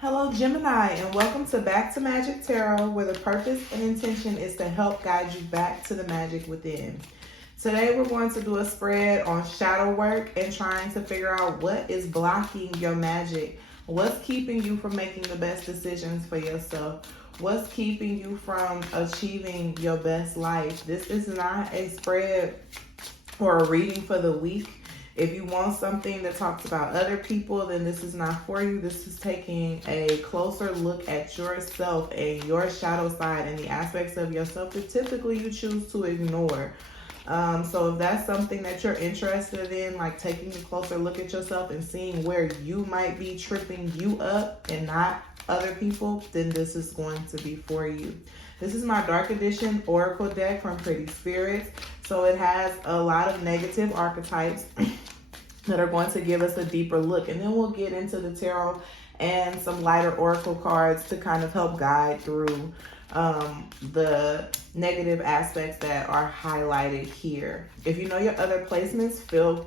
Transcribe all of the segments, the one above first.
Hello, Gemini, and welcome to Back to Magic Tarot, where the purpose and intention is to help guide you back to the magic within. Today, we're going to do a spread on shadow work and trying to figure out what is blocking your magic. What's keeping you from making the best decisions for yourself? What's keeping you from achieving your best life? This is not a spread or a reading for the week. If you want something that talks about other people, then this is not for you. This is taking a closer look at yourself and your shadow side and the aspects of yourself that typically you choose to ignore. So if that's something that you're interested in, like taking a closer look at yourself and seeing where you might be tripping you up and not other people, then this is going to be for you. This is my Dark Edition Oracle deck from Pretty Spirits. So it has a lot of negative archetypes that are going to give us a deeper look. And then we'll get into the tarot and some lighter oracle cards to kind of help guide through the negative aspects that are highlighted here. If you know your other placements,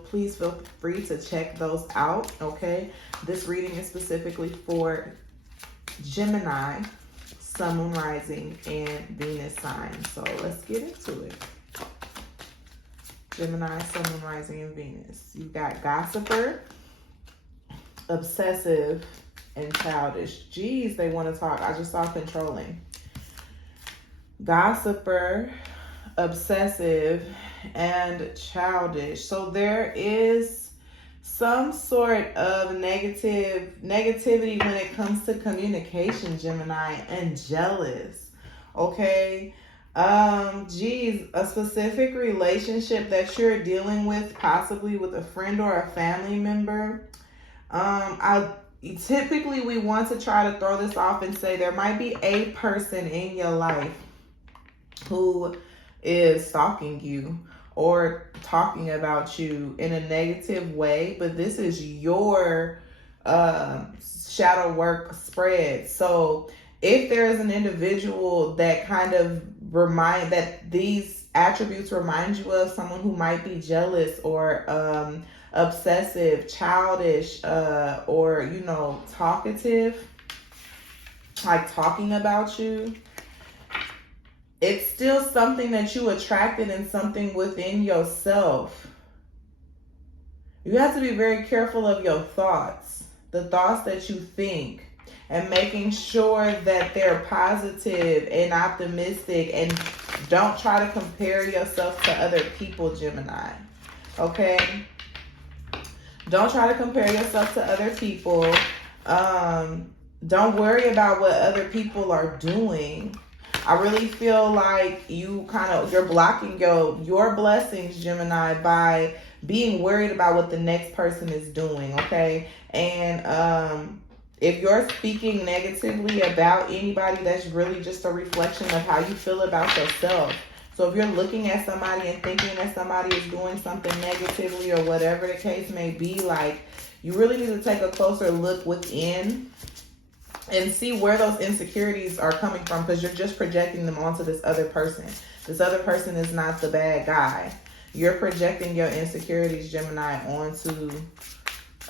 please feel free to check those out, okay? This reading is specifically for Gemini, Sun, Moon, Rising, and Venus signs. So let's get into it. Gemini, Sun, Moon, Rising, and Venus. You've got gossiper, obsessive, and childish. Geez, they want to talk. I just saw controlling. Gossiper, obsessive, and childish. So there is some sort of negativity when it comes to communication, Gemini, and jealous. Okay. A specific relationship that you're dealing with, possibly with a friend or a family member. Typically we want to try to throw this off and say there might be a person in your life who is stalking you or talking about you in a negative way, but this is your shadow work spread. So if there is an individual that kind of that these attributes remind you of someone who might be jealous or obsessive, childish, or, talkative, like talking about you, it's still something that you attracted and something within yourself. You have to be very careful of your thoughts, the thoughts that you think, and making sure that they're positive and optimistic, and don't try to compare yourself to other people, Gemini. Okay? Don't try to compare yourself to other people. Don't worry about what other people are doing. I really feel like you're blocking your blessings, Gemini, by being worried about what the next person is doing, okay? And if you're speaking negatively about anybody, that's really just a reflection of how you feel about yourself. So if you're looking at somebody and thinking that somebody is doing something negatively or whatever the case may be, like, you really need to take a closer look within and see where those insecurities are coming from, because you're just projecting them onto this other person. This other person is not the bad guy. You're projecting your insecurities, Gemini, onto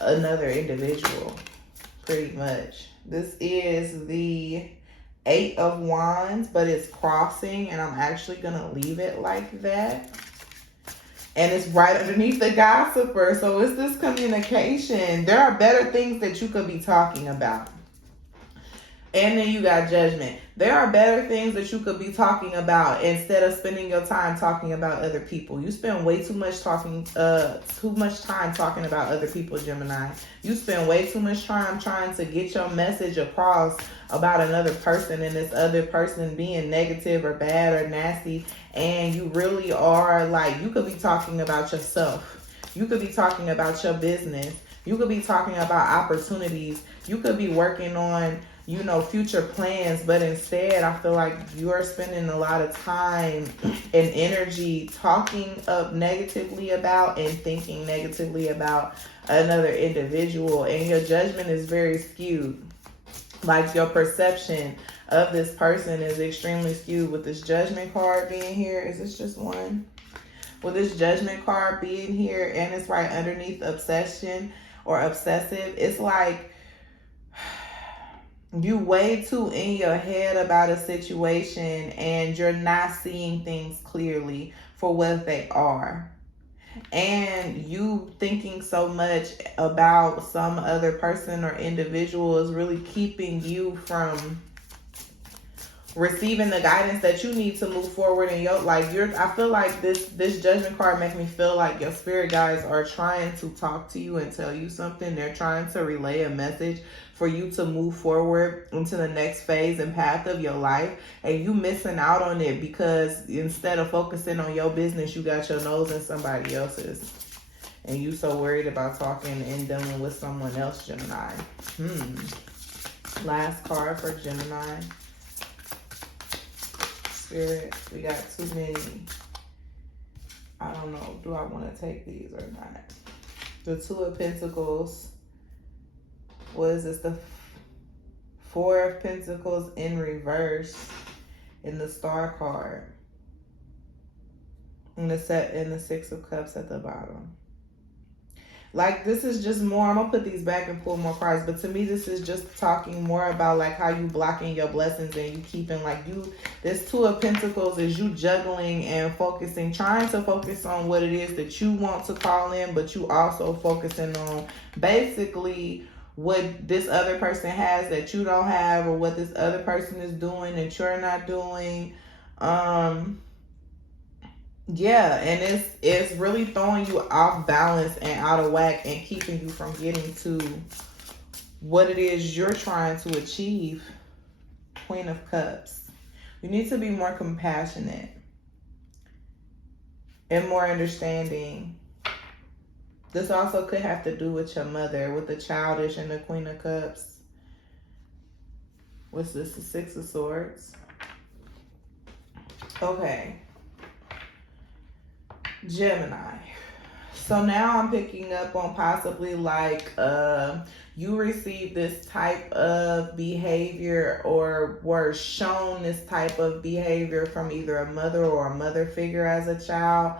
another individual. Pretty much. This is the 8 of Wands, but it's crossing, and I'm actually going to leave it like that. And it's right underneath the gossiper. So it's this communication. There are better things that you could be talking about. And then you got judgment. There are better things that you could be talking about instead of spending your time talking about other people. You spend way too much time talking about other people, Gemini. You spend way too much time trying to get your message across about another person, and this other person being negative or bad or nasty. And you really are you could be talking about yourself. You could be talking about your business. You could be talking about opportunities. You could be working on future plans, but instead I feel like you're spending a lot of time and energy talking up negatively about and thinking negatively about another individual, and your judgment is very skewed. Like, your perception of this person is extremely skewed with this judgment card being here. Is this just one? With this judgment card being here, and it's right underneath obsession or obsessive, it's like You way too in your head about a situation, and you're not seeing things clearly for what they are. And you thinking so much about some other person or individual is really keeping you from receiving the guidance that you need to move forward in your like you're I feel like this judgment card makes me feel like your spirit guides are trying to talk to you and tell you something. They're trying to relay a message for you to move forward into the next phase and path of your life, and you missing out on it because instead of focusing on your business, you got your nose in somebody else's, and you so worried about talking and dealing with someone else, Gemini. Last card for Gemini. Spirit, we got too many. I don't know. Do I want to take these or not? The Two of Pentacles. What is this? The Four of Pentacles in reverse in the Star card. And the Six of Cups at the bottom. Like, this is just more, I'm going to put these back and pull more cards, but to me, this is just talking more about, like, how you blocking your blessings and you keeping, like, this Two of Pentacles is you juggling and focusing, trying to focus on what it is that you want to call in, but you also focusing on basically what this other person has that you don't have, or what this other person is doing that you're not doing. Yeah, and it's really throwing you off balance and out of whack and keeping you from getting to what it is you're trying to achieve. Queen of Cups. You need to be more compassionate and more understanding. This also could have to do with your mother, with the childish and the Queen of Cups. What's this? The Six of Swords. Okay. Gemini. So now I'm picking up on possibly like you received this type of behavior or were shown this type of behavior from either a mother or a mother figure as a child.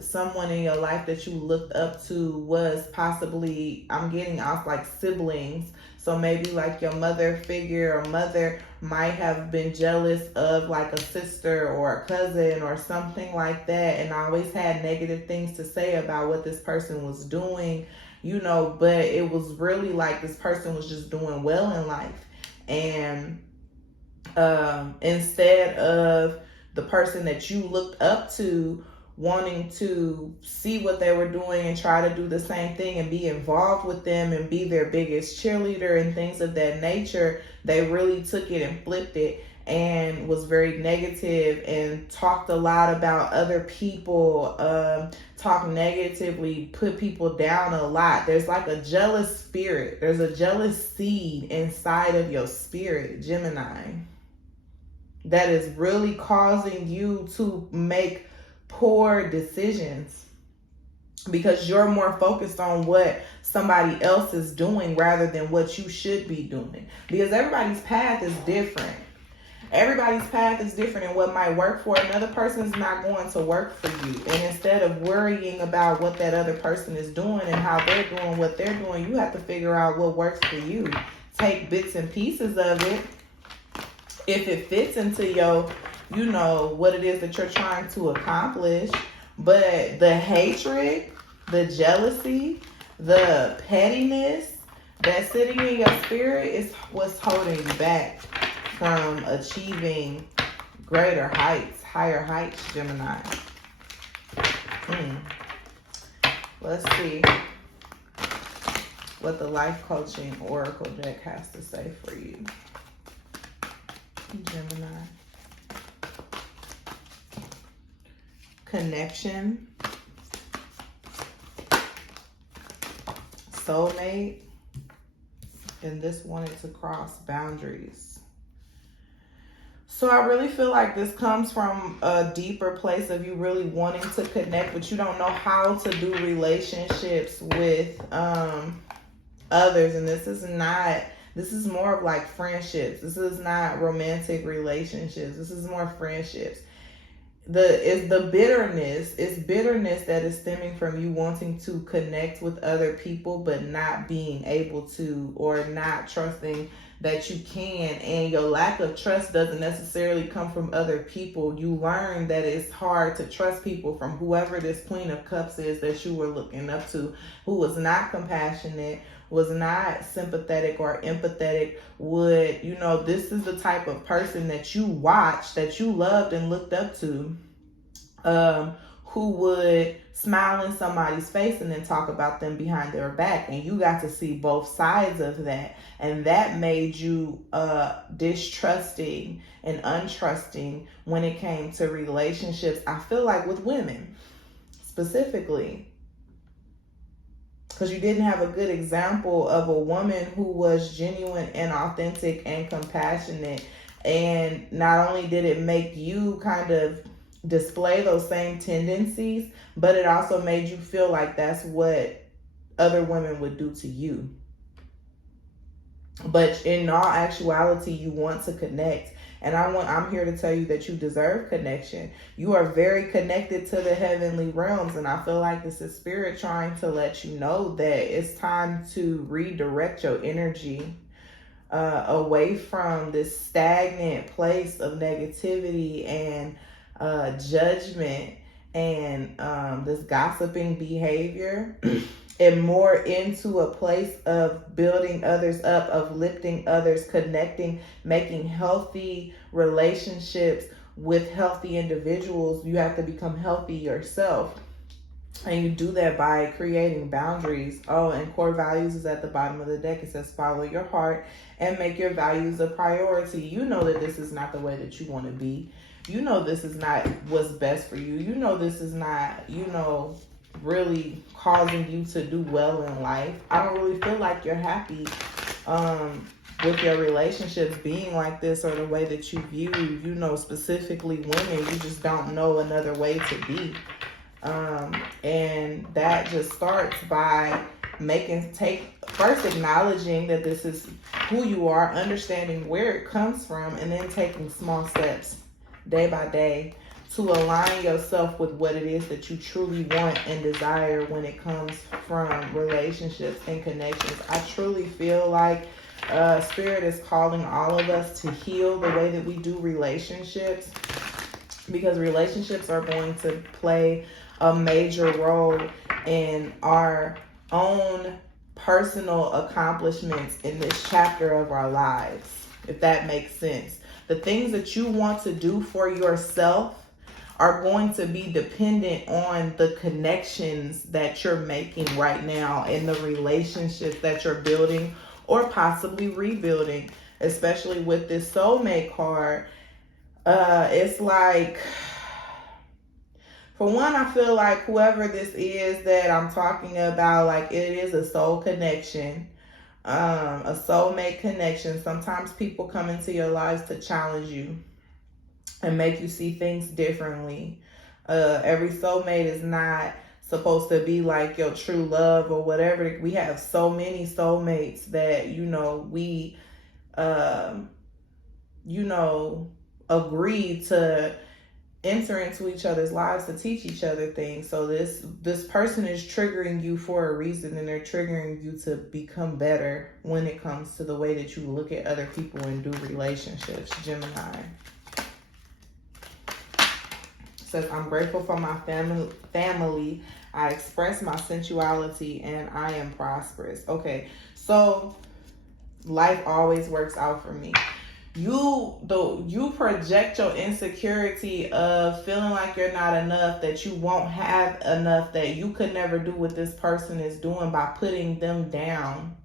Someone in your life that you looked up to was possibly, I'm getting off like siblings. So maybe like your mother figure or mother might have been jealous of like a sister or a cousin or something like that, and always had negative things to say about what this person was doing, you know, but it was really like this person was just doing well in life. And instead of the person that you looked up to wanting to see what they were doing and try to do the same thing and be involved with them and be their biggest cheerleader and things of that nature, they really took it and flipped it and was very negative and talked a lot about other people, talked negatively, put people down a lot. There's like a jealous spirit. There's a jealous seed inside of your spirit, Gemini, that is really causing you to make poor decisions because you're more focused on what somebody else is doing rather than what you should be doing, because everybody's path is different. Everybody's path is different, and what might work for another person is not going to work for you. And instead of worrying about what that other person is doing and how they're doing what they're doing, you have to figure out what works for you. Take bits and pieces of it if it fits into your, you know, what it is that you're trying to accomplish. But the hatred, the jealousy, the pettiness that's sitting in your spirit is what's holding you back from achieving greater heights, higher heights, Gemini. Let's see what the life coaching oracle deck has to say for you, Gemini. Connection, soulmate, and this wanted to cross boundaries. So I really feel like this comes from a deeper place of you really wanting to connect, but you don't know how to do relationships with others. And this is more of like friendships. This is not romantic relationships. This is more friendships. the bitterness. It's bitterness that is stemming from you wanting to connect with other people but not being able to, or not trusting that you can. And your lack of trust doesn't necessarily come from other people. You learn that it's hard to trust people from whoever this Queen of Cups is that you were looking up to, who was not compassionate, was not sympathetic or empathetic. Would, this is the type of person that you watched, that you loved and looked up to, who would smile in somebody's face and then talk about them behind their back. And you got to see both sides of that. And that made you distrusting and untrusting when it came to relationships. I feel like with women specifically, because you didn't have a good example of a woman who was genuine and authentic and compassionate. And not only did it make you kind of display those same tendencies, but it also made you feel like that's what other women would do to you. But in all actuality, you want to connect. And I'm here to tell you that you deserve connection. You are very connected to the heavenly realms. And I feel like this is spirit trying to let you know that it's time to redirect your energy away from this stagnant place of negativity and judgment and this gossiping behavior, and more into a place of building others up, of lifting others, connecting, making healthy relationships with healthy individuals. You have to become healthy yourself. And you do that by creating boundaries. Oh, and core values is at the bottom of the deck. It says follow your heart and make your values a priority. You know that this is not the way that you want to be. You know this is not what's best for you. You know this is not, really causing you to do well in life. I don't really feel like you're happy with your relationships being like this, or the way that you view, specifically women. You just don't know another way to be. And that just starts by first acknowledging that this is who you are, understanding where it comes from, and then taking small steps day by day to align yourself with what it is that you truly want and desire when it comes from relationships and connections. I truly feel like Spirit is calling all of us to heal the way that we do relationships, because relationships are going to play a major role in our own personal accomplishments in this chapter of our lives, if that makes sense. The things that you want to do for yourself are going to be dependent on the connections that you're making right now and the relationships that you're building or possibly rebuilding, especially with this soulmate card. It's like, for one, I feel like whoever this is that I'm talking about, like, it is a soul connection, a soulmate connection. Sometimes people come into your lives to challenge you and make you see things differently. Every soulmate is not supposed to be like your true love or whatever. We have so many soulmates that, we, agree to enter into each other's lives to teach each other things. So this person is triggering you for a reason, and they're triggering you to become better when it comes to the way that you look at other people and do relationships. Gemini says, I'm grateful for my family. I express my sensuality and I am prosperous. Okay, so life always works out for me. You project your insecurity of feeling like you're not enough, that you won't have enough, that you could never do what this person is doing, by putting them down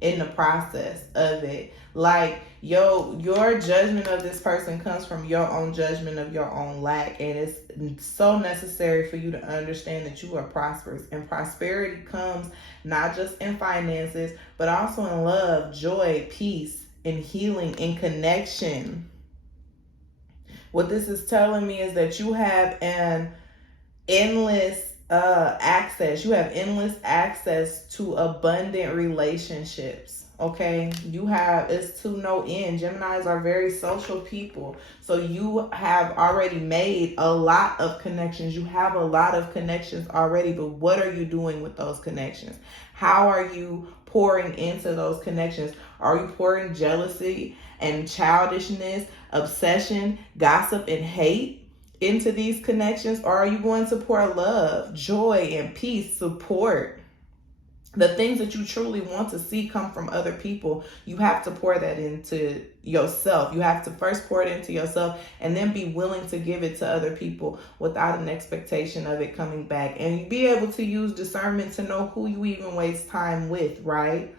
in the process of it. Like your judgment of this person comes from your own judgment of your own lack, and it's so necessary for you to understand that you are prosperous. And prosperity comes not just in finances, but also in love, joy, peace, and healing, and connection. What this is telling me is that you have an endless access. You have endless access to abundant relationships. okay? It's to no end. Geminis are very social people. So you have already made a lot of connections. You have a lot of connections already, but what are you doing with those connections? How are you pouring into those connections? Are you pouring jealousy and childishness, obsession, gossip, and hate into these connections? Or are you going to pour love, joy, and peace, support? The things that you truly want to see come from other people, you have to pour that into yourself. You have to first pour it into yourself and then be willing to give it to other people without an expectation of it coming back. And you be able to use discernment to know who you even waste time with, right?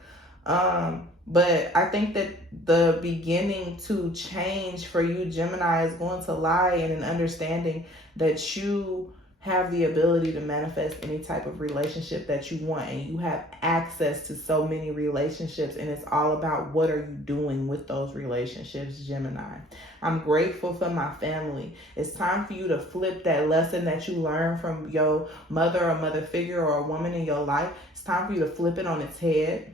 But I think that the beginning to change for you, Gemini, is going to lie in an understanding that you have the ability to manifest any type of relationship that you want, and you have access to so many relationships, and it's all about what are you doing with those relationships, Gemini. I'm grateful for my family. It's time for you to flip that lesson that you learned from your mother or mother figure or a woman in your life. It's time for you to flip it on its head,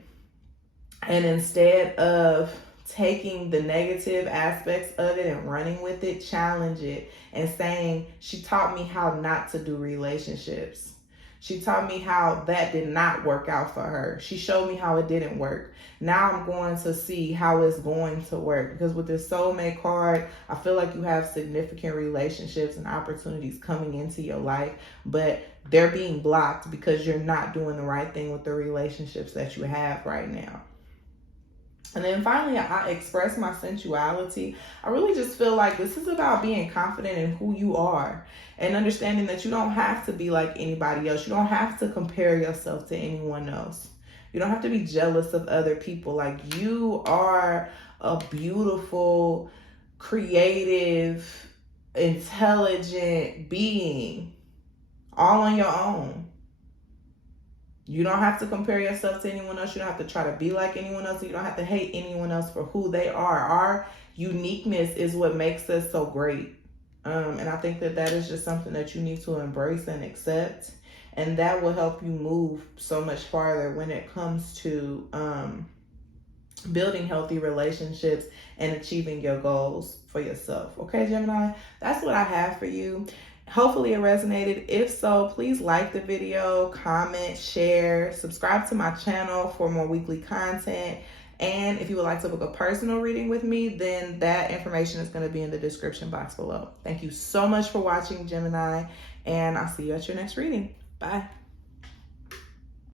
and instead of taking the negative aspects of it and running with it, challenge it and saying, she taught me how not to do relationships. She taught me how that did not work out for her. She showed me how it didn't work. Now I'm going to see how it's going to work. Because with this soulmate card, I feel like you have significant relationships and opportunities coming into your life, but they're being blocked because you're not doing the right thing with the relationships that you have right now. And then finally, I express my sensuality. I really just feel like this is about being confident in who you are and understanding that you don't have to be like anybody else. You don't have to compare yourself to anyone else. You don't have to be jealous of other people. Like, you are a beautiful, creative, intelligent being all on your own. You don't have to compare yourself to anyone else. You don't have to try to be like anyone else. You don't have to hate anyone else for who they are. Our uniqueness is what makes us so great. And I think that is just something that you need to embrace and accept. And that will help you move so much farther when it comes to building healthy relationships and achieving your goals for yourself. Okay, Gemini? That's what I have for you. Hopefully it resonated. If so, please like the video, comment, share, subscribe to my channel for more weekly content. And if you would like to book a personal reading with me, then that information is going to be in the description box below. Thank you so much for watching, Gemini, and I'll see you at your next reading. Bye.